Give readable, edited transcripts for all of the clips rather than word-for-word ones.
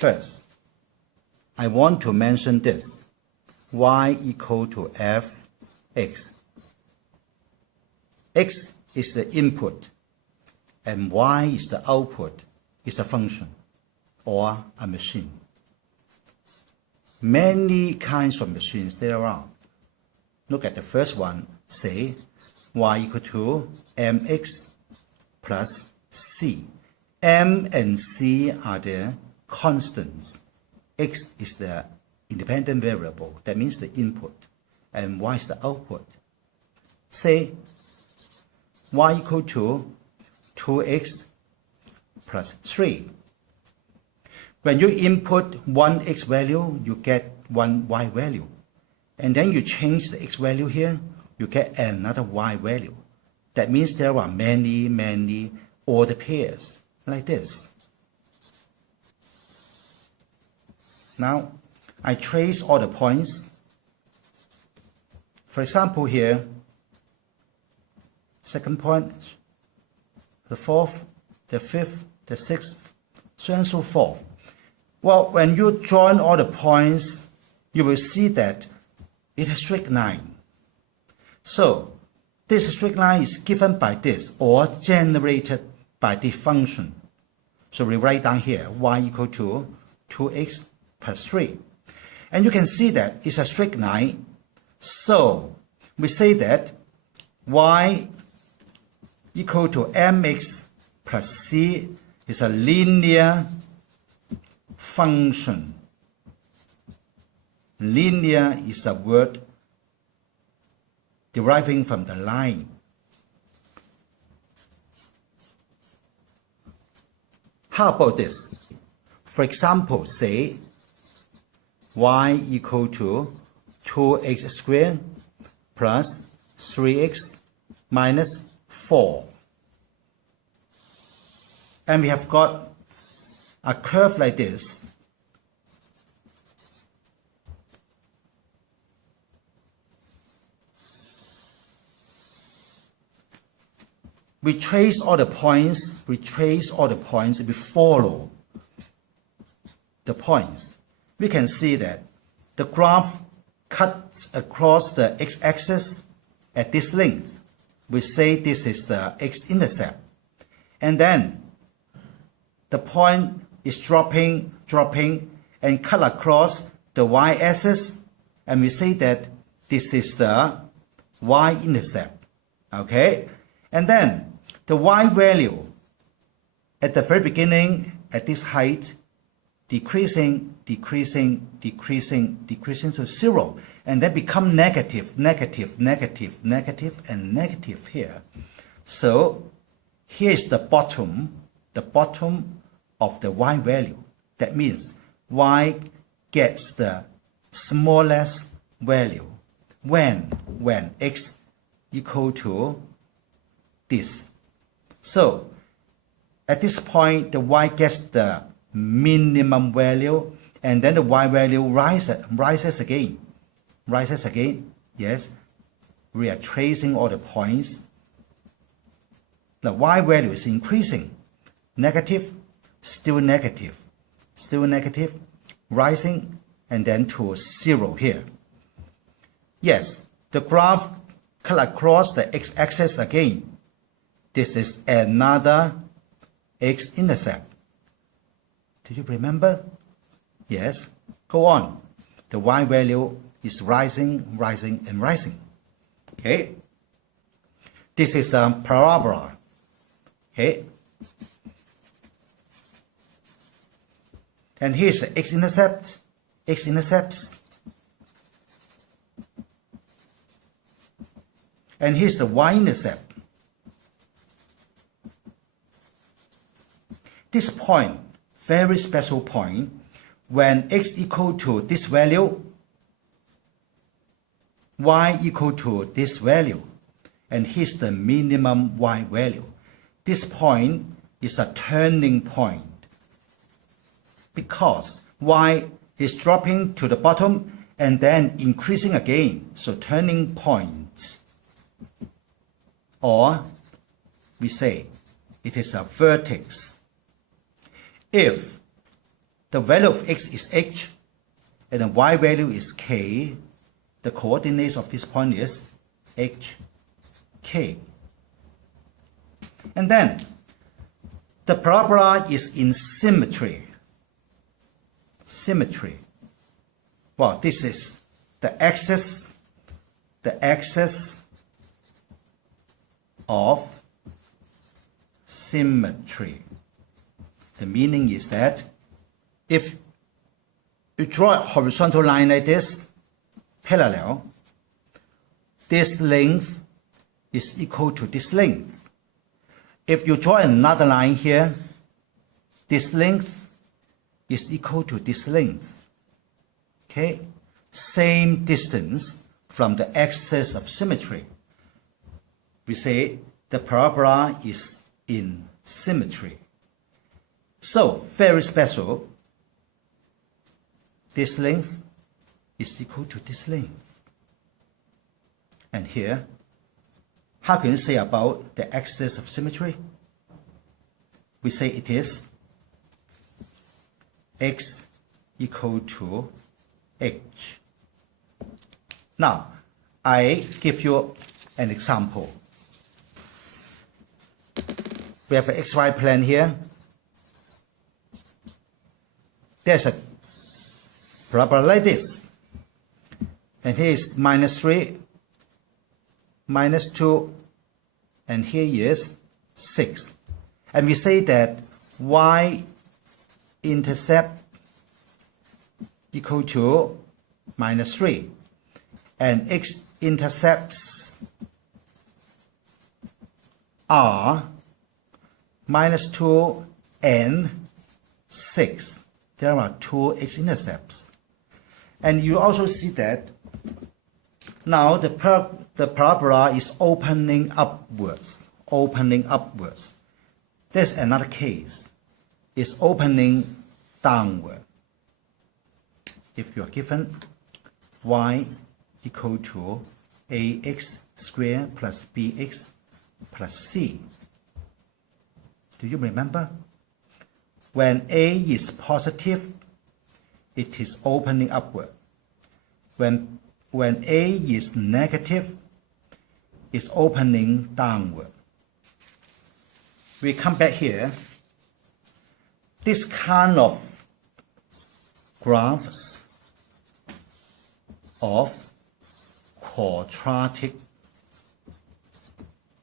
First, I want to mention this. Y equal to fx. X is the input and y is the output. It's a function or a machine. Many kinds of machines there are around. Look at the first one. Say y equal to mx plus c. M and c are the constants. X is the independent variable. That means the input. And y is the output. Say y equal to 2x plus 3. When you input one x value, you get one y value. And then you change the x value here, you get another y value. That means there are many ordered pairs like this. Now, I trace all the points. For example here, second point, the fourth, the fifth, the sixth, so on and so forth. Well, when you join all the points, you will see that it's a straight line. So, this straight line is given by this or generated by the function. So we write down here y equal to 2x plus 3. And you can see that it's a straight line. So we say that y equal to mx plus c is a linear function. Linear is a word deriving from the line. How about this? For example, say y equal to 2x squared plus 3x minus 4. And we have got a curve like this. We trace all the points, we follow the points. We can see that the graph cuts across the x-axis at this length. We say this is the x-intercept. And then the point is dropping, and cut across the y-axis. And we say that this is the y-intercept. Okay? And then the y value at the very beginning, at this height, decreasing to 0, and then become negative, and negative here. So here is the bottom of the y value. That means y gets the smallest value when x equal to this. So at this point, the y gets the minimum value, and then the y value rises again. Yes, we are tracing all the points. The y value is increasing. Negative, still negative, rising, and then to 0 here. Yes, the graph cut across the x-axis again. This is another x-intercept. Do you remember? Yes. Go on. The y value is rising. Okay. This is a parabola. Okay. And here's the x-intercepts. And here's the y-intercept. This point, very special point, when x equal to this value, y equal to this value, and here's the minimum y value. This point is a turning point because y is dropping to the bottom and then increasing again. So turning point, or we say it is a vertex. If the value of x is h, and the y value is k. The coordinates of this point is h, k. And then the parabola is in symmetry. Symmetry. Well, this is the axis of symmetry. The meaning is that if you draw a horizontal line like this, parallel, this length is equal to this length. If you draw another line here, this length is equal to this length. Okay? Same distance from the axis of symmetry. We say the parabola is in symmetry. So, very special. This length is equal to this length. And here, how can you say about the axis of symmetry? We say it is x equal to h. Now, I give you an example. We have an xy plane here. There's a parabola like this. And here is -3, -2, and here is 6. And we say that y-intercept equal to -3, and x-intercepts are -2 and 6. There are 2 x-intercepts. And you also see that now the parabola is opening upwards. There's another case. It's opening downward. If you are given y equal to ax squared plus bx plus c. Do you remember? When a is positive, it is opening upward. When a is negative, it's opening downward. We come back here. This kind of graphs of quadratic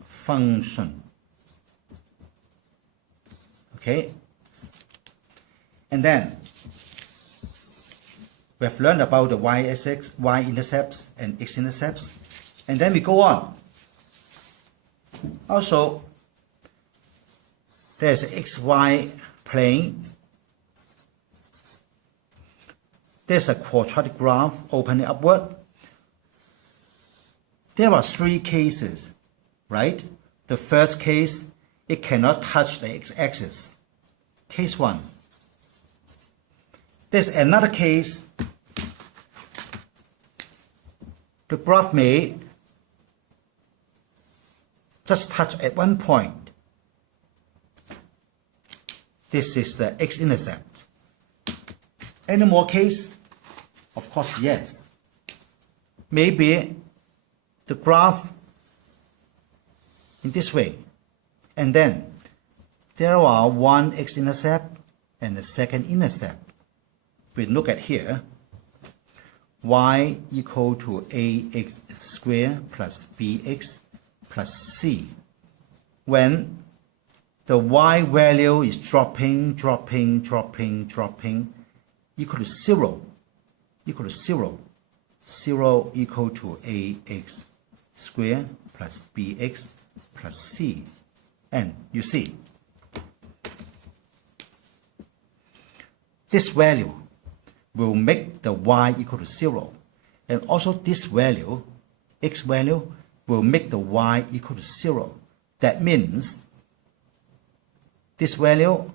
function. Okay? And then we have learned about the y-intercepts and x-intercepts. And then we go on. Also, there's an xy plane. There's a quadratic graph opening upward. There are 3 cases, right? The first case, it cannot touch the x-axis. Case 1. There's another case. The graph may just touch at one point. This is the x-intercept. Any more case? Of course, yes. Maybe the graph in this way. And then there are one x-intercept and the second intercept. We look at here. Y equal to ax squared plus bx plus c. When the y value is dropping, equal to 0. 0 equal to ax squared plus bx plus c. And you see, this value will make the y equal to 0. And also this value, x value, will make the y equal to 0. That means this value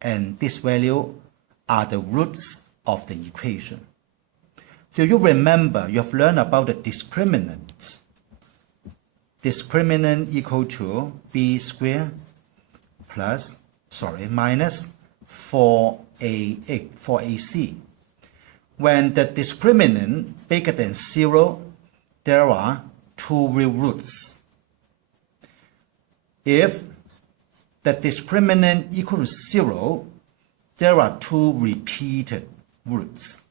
and this value are the roots of the equation. Do you remember you have learned about the discriminant? Discriminant equal to b squared minus for AC. When the discriminant bigger than 0, there are 2 real roots. If the discriminant equal to 0, there are 2 repeated roots.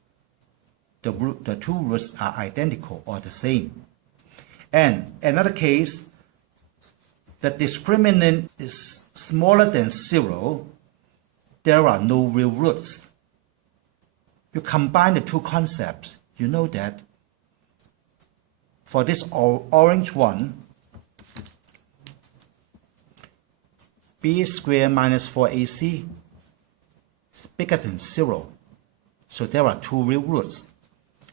The 2 roots are identical or the same. And another case, the discriminant is smaller than 0, there are no real roots. You combine the 2 concepts, you know that for this orange one, b squared minus 4ac is bigger than 0. So there are 2 real roots,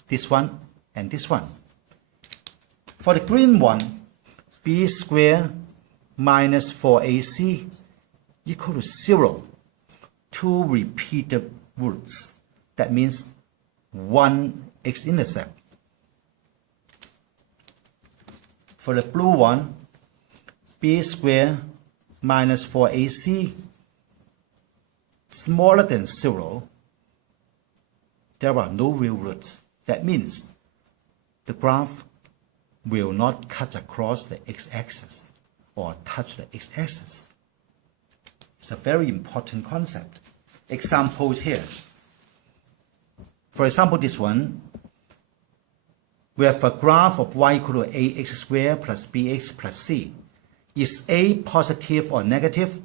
this one and this one. For the green one, b squared minus 4ac equal to 0. 2 repeated roots. That means 1 x-intercept. For the blue one, b squared minus 4ac smaller than 0. There are no real roots. That means the graph will not cut across the x-axis or touch the x-axis. It's a very important concept. Examples here. For example, this one, we have a graph of y equal to ax squared plus bx plus c. Is a positive or negative?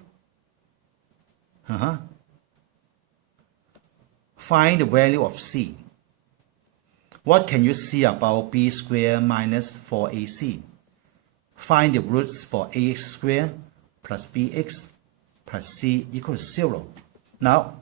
Find the value of c. What can you see about b squared minus 4ac? Find the roots for ax squared plus bx plus c equals 0. Now,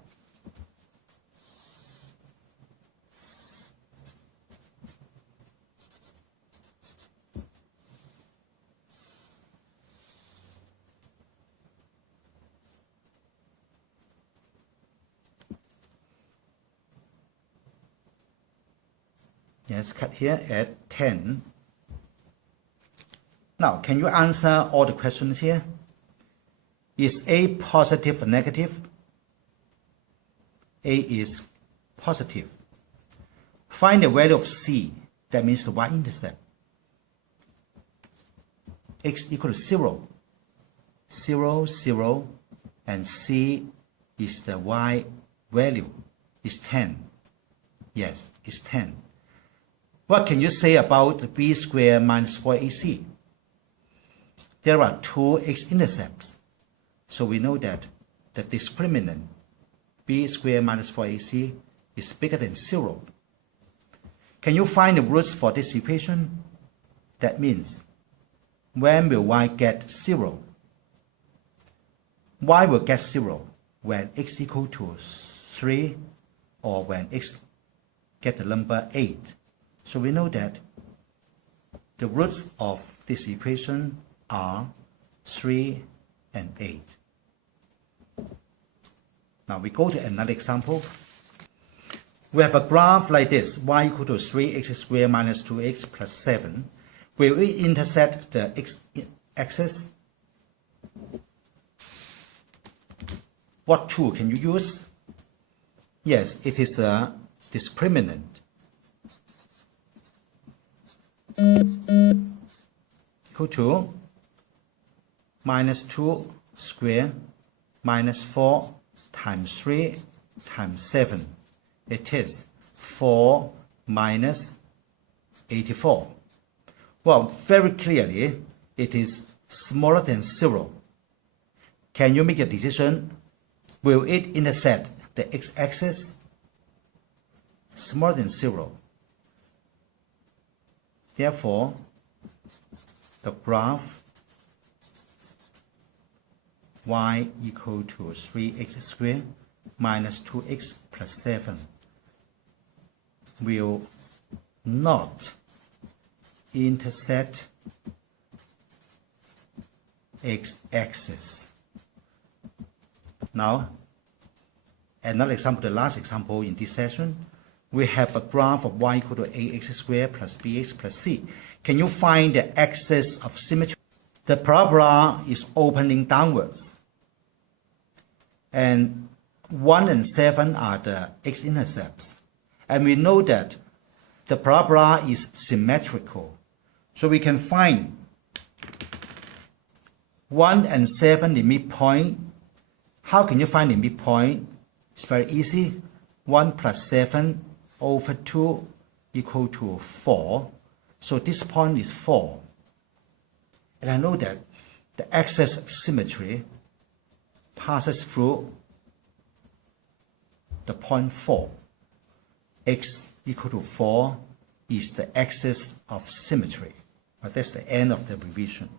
let's cut here at 10. Now, can you answer all the questions here? Is A positive or negative? A is positive. Find the value of C. That means the y-intercept. X equal to 0. 0, 0, and C is the y value. Is 10. Yes, it's 10. What can you say about b squared minus 4ac? There are 2 x-intercepts. So we know that the discriminant b squared minus 4ac is bigger than 0. Can you find the roots for this equation? That means, when will y get 0? Y will get 0 when x equal to 3 or when x get the number 8. So we know that the roots of this equation are 3 and 8. Now we go to another example. We have a graph like this, y equal to 3x squared minus 2x plus 7. Will it intersect the x-axis? What tool can you use? Yes, it is a discriminant. Equal to minus 2 squared minus 4 times 3 times 7. It is 4 minus 84. Well, very clearly, it is smaller than 0. Can you make a decision? Will it intersect the x-axis? Smaller than 0. Therefore, the graph y equal to 3x squared minus 2x plus 7 will not intersect x-axis. Now, another example, the last example in this session, we have a graph of y equal to ax squared plus bx plus c. Can you find the axis of symmetry? The parabola is opening downwards. And 1 and 7 are the x-intercepts. And we know that the parabola is symmetrical. So we can find 1 and 7 the midpoint. How can you find the midpoint? It's very easy. 1 plus 7 over 2 equal to 4. So this point is 4. And I know that the axis of symmetry passes through the point 4. X equal to 4 is the axis of symmetry. But that's the end of the revision.